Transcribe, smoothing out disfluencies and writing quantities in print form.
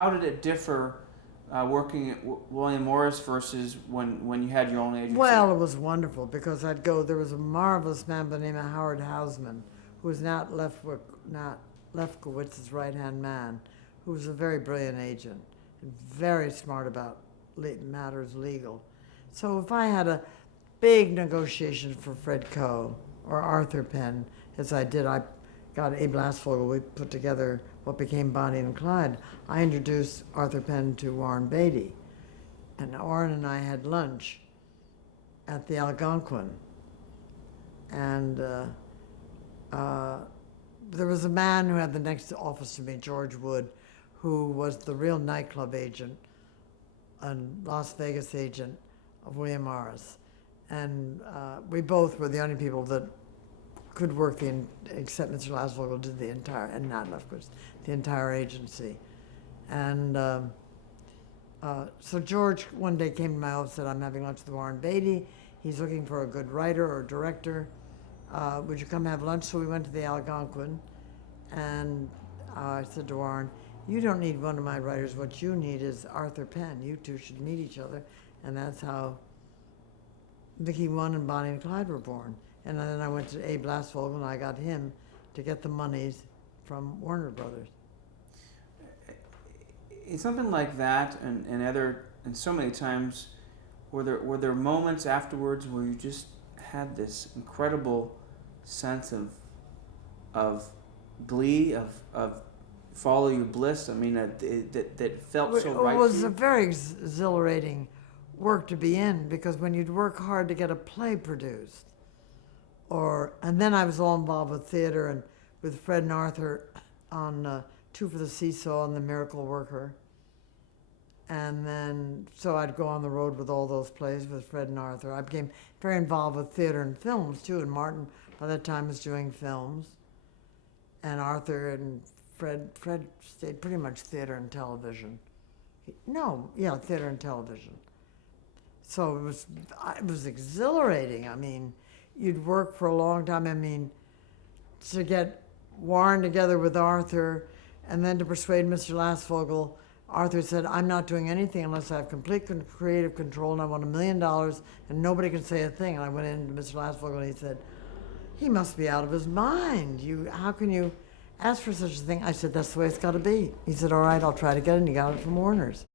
How did it differ working at William Morris versus when you had your own agency? Well, it was wonderful because I'd go. There was a marvelous man by the name of Howard Hausman, who was not Lefkowitz's right-hand man, who was a very brilliant agent and very smart about matters legal. So if I had a big negotiation for Fred Coe or Arthur Penn, as I did, I got Abe Lasvogel. We put together what became Bonnie and Clyde. I introduced Arthur Penn to Warren Beatty, and Warren and I had lunch at the Algonquin, and there was a man who had the next office to me, George Wood, who was the real nightclub agent and Las Vegas agent of William Morris, and we both were the only people that could work except Mr. Lasvogel did the entire, and not Lefkowitz, the entire agency. And so George one day came to my office and said, I'm having lunch with Warren Beatty. He's looking for a good writer or director. Would you come have lunch? So we went to the Algonquin, and I said to Warren, you don't need one of my writers. What you need is Arthur Penn. You two should meet each other. And that's how Mickey One and Bonnie and Clyde were born. And then I went to Abe Lasvogel and I got him to get the monies from Warner Brothers. It's something like that, and so many times, were there moments afterwards where you just had this incredible sense of glee, of follow your bliss? I mean, that felt so right. It was a very exhilarating work to be in, because when you'd work hard to get a play produced, and then I was all involved with theater and with Fred and Arthur on Two for the Seesaw and The Miracle Worker. And then, so I'd go on the road with all those plays with Fred and Arthur. I became very involved with theater and films too, and Martin by that time was doing films. And Arthur and Fred stayed pretty much theater and television. Theater and television. So it was exhilarating. I mean, you'd work for a long time. I mean, to get Warren together with Arthur and then to persuade Mr. Lasvogel, Arthur said, I'm not doing anything unless I have complete creative control, and I want $1 million and nobody can say a thing. And I went in to Mr. Lasvogel and he said, he must be out of his mind. How can you ask for such a thing? I said, that's the way it's got to be. He said, all right, I'll try to get it, and he got it from Warner's.